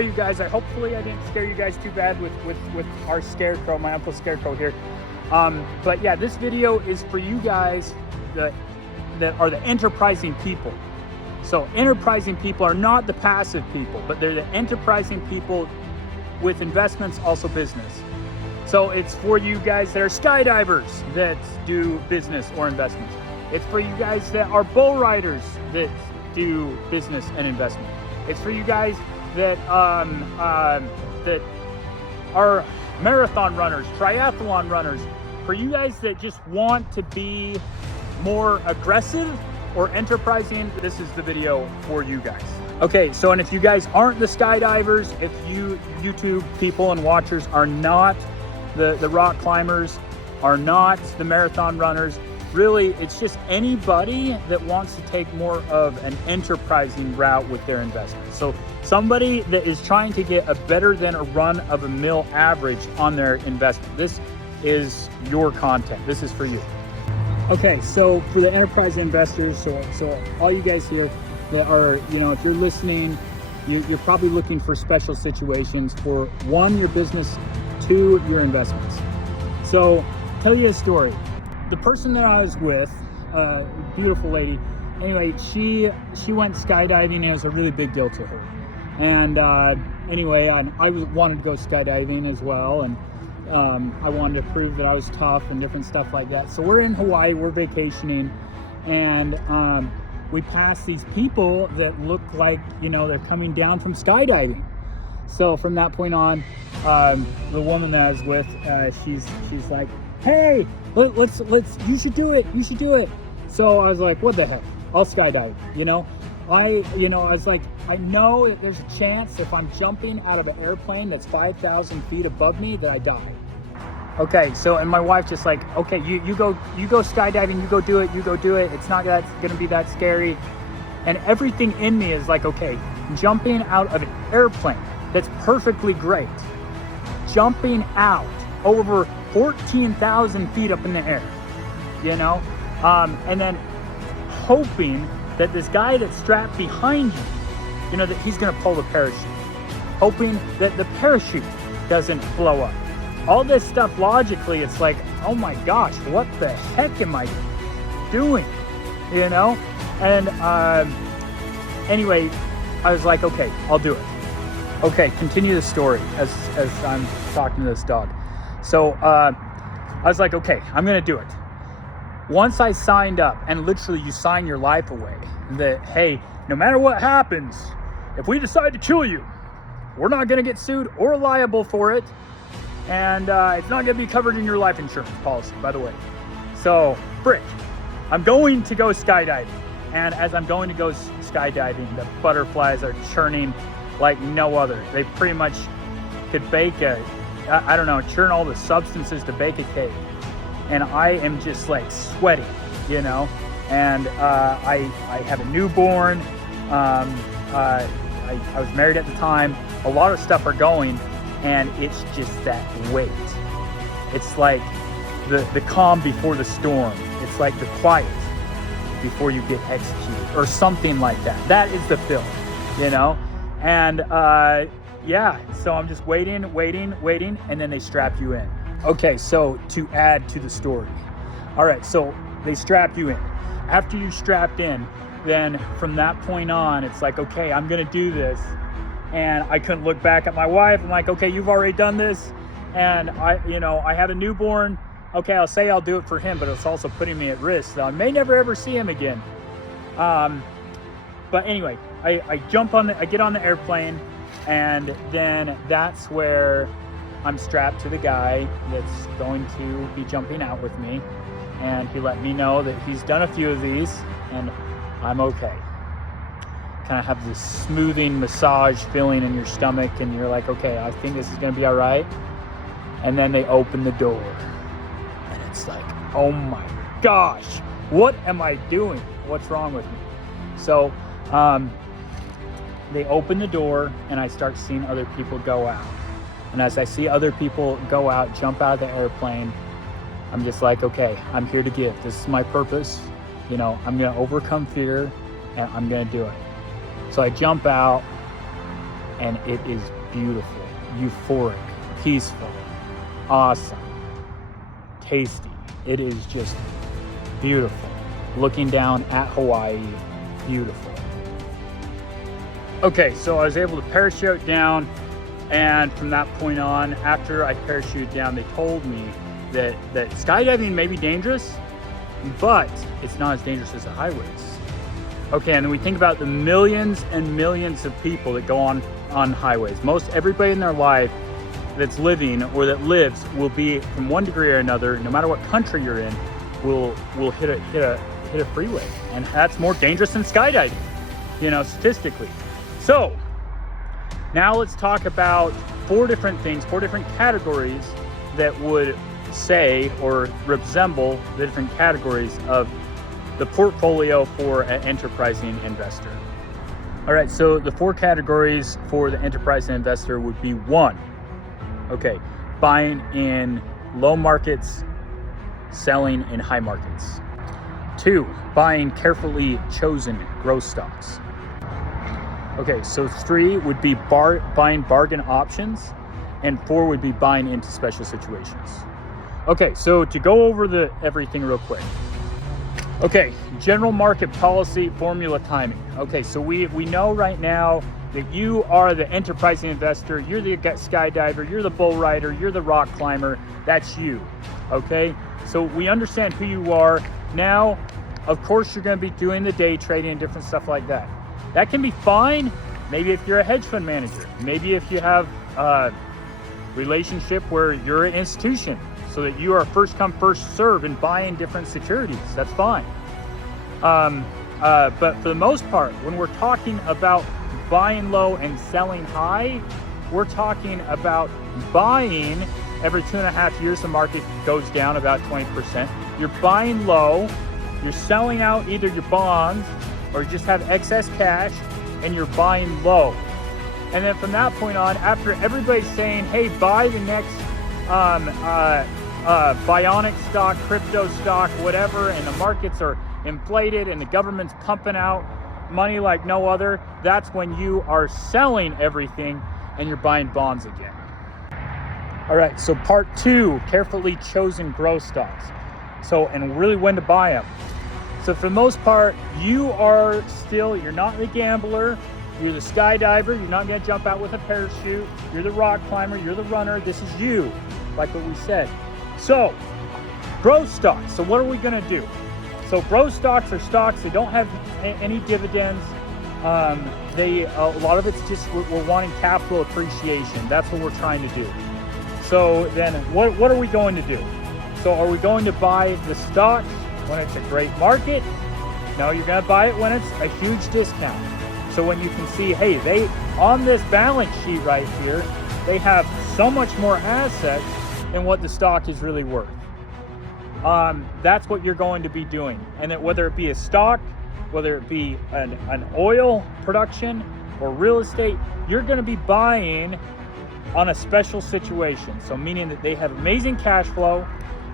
sorry, you guys. Hopefully I didn't scare you guys too bad with our scarecrow, my Uncle Scarecrow here. But yeah, this video is for you guys that are the enterprising people. So enterprising people are not the passive people, but they're the enterprising people with investments, also business. So it's for you guys that are skydivers that do business or investments. It's for you guys that are bull riders that do business and investment. It's for you guys that that are marathon runners, triathlon runners. For you guys that just want to be more aggressive or enterprising, this is the video for you guys. Okay, so and if you guys aren't the skydivers, if you YouTube people and watchers are not the rock climbers, are not the marathon runners, really it's just anybody that wants to take more of an enterprising route with their investment. So somebody that is trying to get a better than a run of a mill average on their investment. This is your content. This is for you. Okay, so for the enterprise investors, so all you guys here that are, if you're listening, you're probably looking for special situations for one, your business, two, your investments. So tell you a story. The person that I was with, beautiful lady, anyway, she went skydiving and it was a really big deal to her. And anyway, I wanted to go skydiving as well, and I wanted to prove that I was tough and different stuff like that. So we're in Hawaii, we're vacationing, and we pass these people that look like, they're coming down from skydiving. So from that point on, the woman that I was with, she's like, hey, let's, you should do it. So I was like, what the heck, I'll skydive, I was like, I know there's a chance if I'm jumping out of an airplane that's 5,000 feet above me that I die. Okay, so, and my wife just like, okay, you go skydiving, you go do it. It's not gonna be that scary. And everything in me is like, okay, jumping out of an airplane that's perfectly great, jumping out over 14,000 feet up in the air, and then hoping that this guy that's strapped behind you, that he's gonna pull the parachute, hoping that the parachute doesn't blow up. All this stuff logically, it's like, oh my gosh, what the heck am I doing? And anyway, I was like, okay, I'll do it. Okay, continue the story as I'm talking to this dog. So I was like, okay, I'm gonna do it. Once I signed up, and literally you sign your life away, that, hey, no matter what happens, if we decide to kill you, we're not gonna get sued or liable for it. And it's not gonna be covered in your life insurance policy, by the way. So, frick, I'm going to go skydiving. And as I'm going to go skydiving, the butterflies are churning like no other. They pretty much could bake churn all the substances to bake a cake. And I am just like sweating, and I have a newborn. I was married at the time. A lot of stuff are going, and it's just that weight. It's like the calm before the storm. It's like the quiet before you get executed, or something like that. That is the film, And so I'm just waiting, and then they strap you in. Okay, so to add to the story. All right, so they strap you in. After you're strapped in, then from that point on, it's like, okay, I'm gonna do this. And I couldn't look back at my wife. I'm like, okay, you've already done this. And I have a newborn. Okay, I'll say I'll do it for him, but it's also putting me at risk. So I may never ever see him again. But anyway, I get on the airplane, and then that's where I'm strapped to the guy that's going to be jumping out with me. And he let me know that he's done a few of these and I'm okay. Kind of have this smoothing massage feeling in your stomach, and you're like, okay, I think this is gonna be all right. And then they open the door, and it's like, oh my gosh, what am I doing? What's wrong with me? So they open the door, and I start seeing other people go out. And as I see other people go out, jump out of the airplane, I'm just like, okay, I'm here to give. This is my purpose. I'm gonna overcome fear, and I'm gonna do it. So I jump out, and it is beautiful, euphoric, peaceful, awesome, tasty. It is just beautiful. Looking down at Hawaii, beautiful. Okay, so I was able to parachute down, and from that point on, after I parachuted down, they told me that skydiving may be dangerous, but it's not as dangerous as the highways. Okay, and then we think about the millions and millions of people that go on highways. Most everybody in their life that's living or that lives will be, from one degree or another, no matter what country you're in, will hit a freeway, and that's more dangerous than skydiving, you know, statistically. So now let's talk about four different categories that would say or resemble the different categories of the portfolio for an enterprising investor. All right, so the four categories for the enterprising investor would be: one, okay, buying in low markets, selling in high markets. Two, buying carefully chosen growth stocks. Okay, so three would be buying bargain options, and four would be buying into special situations. Okay, so to go over everything real quick. Okay, general market policy, formula timing. Okay, so we know right now that you are the enterprising investor, you're the skydiver, you're the bull rider, you're the rock climber, that's you, okay? So we understand who you are. Now, of course, you're gonna be doing the day trading and different stuff like that. That can be fine, maybe if you're a hedge fund manager, maybe if you have a relationship where you're an institution, so that you are first come, first serve in buying different securities, that's fine. But for the most part, when we're talking about buying low and selling high, we're talking about buying every 2.5 years, the market goes down about 20%. You're buying low, you're selling out either your bonds or you just have excess cash, and you're buying low. And then from that point on, after everybody's saying, hey, buy the next bionic stock, crypto stock, whatever, and the markets are inflated and the government's pumping out money like no other, that's when you are selling everything and you're buying bonds again. All right, so part two, carefully chosen growth stocks. So, and really when to buy them. So for the most part, you're not the gambler, you're the skydiver, you're not gonna jump out with a parachute, you're the rock climber, you're the runner, this is you, like what we said. So, growth stocks, so what are we gonna do? So growth stocks are stocks that don't have any dividends. A lot of it's just, we're wanting capital appreciation. That's what we're trying to do. So then what are we going to do? So are we going to buy the stocks when it's a great market? No, you're gonna buy it when it's a huge discount. So when you can see, hey, they, on this balance sheet right here, they have so much more assets than what the stock is really worth. That's what you're going to be doing. And that whether it be a stock, whether it be an oil production or real estate, you're going to be buying on a special situation. So meaning that they have amazing cash flow,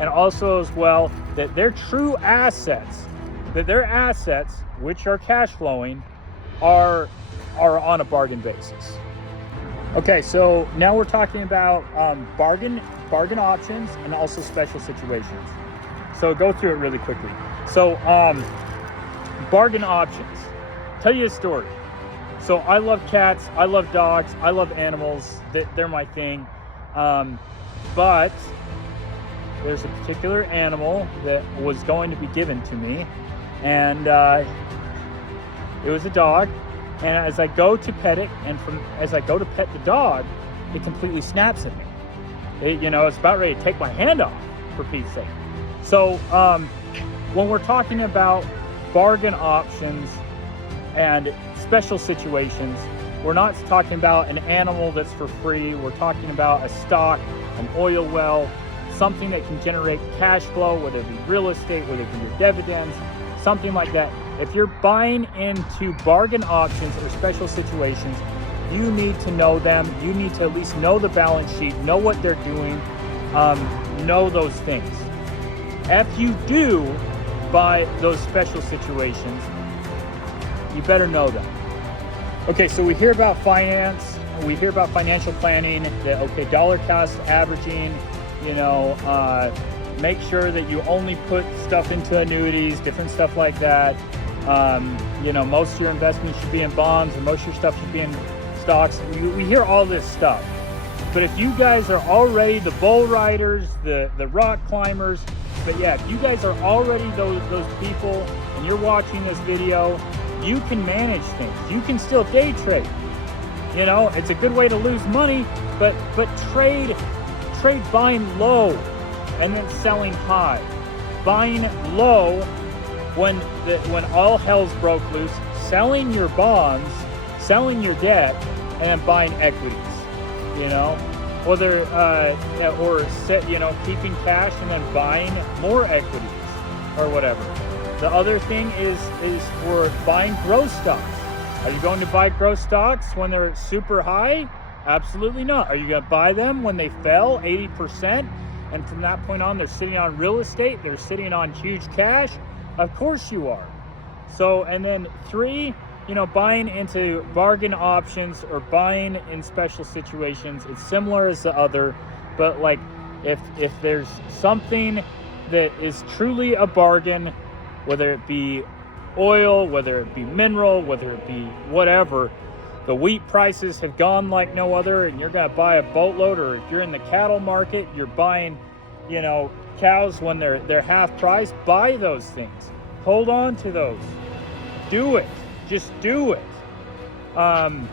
and also as well that their true assets, that their assets, which are cash flowing, are on a bargain basis. Okay, so now we're talking about bargain options and also special situations. So go through it really quickly. So bargain options. Tell you a story. So I love cats, I love dogs, I love animals. They're my thing. But there's a particular animal that was going to be given to me, and it was a dog. And as I go to pet it, as I go to pet the dog, it completely snaps at me. It's about ready to take my hand off, for Pete's sake. So when we're talking about bargain options and special situations, we're not talking about an animal that's for free. We're talking about a stock, an oil well, something that can generate cash flow, whether it be real estate, whether it be your dividends, something like that. If you're buying into bargain options or special situations, you need to know them. You need to at least know the balance sheet, know what they're doing, know those things. If you do buy those special situations, you better know them. Okay, so we hear about finance, we hear about financial planning, that, okay, dollar cost averaging, you know, make sure that you only put stuff into annuities, different stuff like that. You know, most of your investments should be in bonds, and most of your stuff should be in stocks. We hear all this stuff. But if you guys are already the bull riders, the rock climbers, but yeah, if you guys are already those people and you're watching this video, you can manage things. You can still day trade. You know, it's a good way to lose money, but trade buying low and then selling high. Buying low when all hell's broke loose, selling your bonds, selling your debt, and then buying equities. You know, whether you know, keeping cash and then buying more equities or whatever. The other thing is for buying growth stocks. Are you going to buy growth stocks when they're super high? Absolutely not. Are you going to buy them when they fell 80%? And from that point on, they're sitting on real estate, they're sitting on huge cash? Of course you are. So, and then 3, you know, buying into bargain options or buying in special situations. It's similar as the other, but like if there's something that is truly a bargain, whether it be oil, whether it be mineral, whether it be whatever, the wheat prices have gone like no other, and you're going to buy a boatload, or if you're in the cattle market, you're buying, you know, cows when they're half price. Buy those things. Hold on to those. Do it. Just do it. And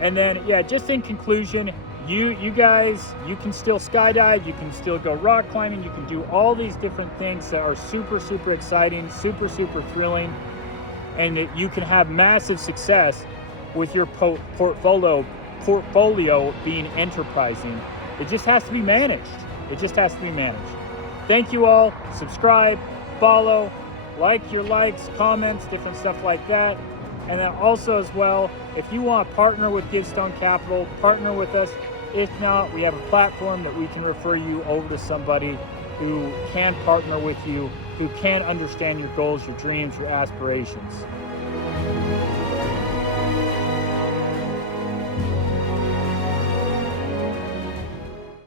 then, yeah, just in conclusion, you guys, you can still skydive, you can still go rock climbing, you can do all these different things that are super, super exciting, super, super thrilling, and you can have massive success with your portfolio being enterprising. It just has to be managed. It just has to be managed. Thank you all. Subscribe, follow, like your likes, comments, different stuff like that. And then also as well, if you want to partner with Givestone Capital, partner with us. If not, we have a platform that we can refer you over to somebody who can partner with you, who can understand your goals, your dreams, your aspirations.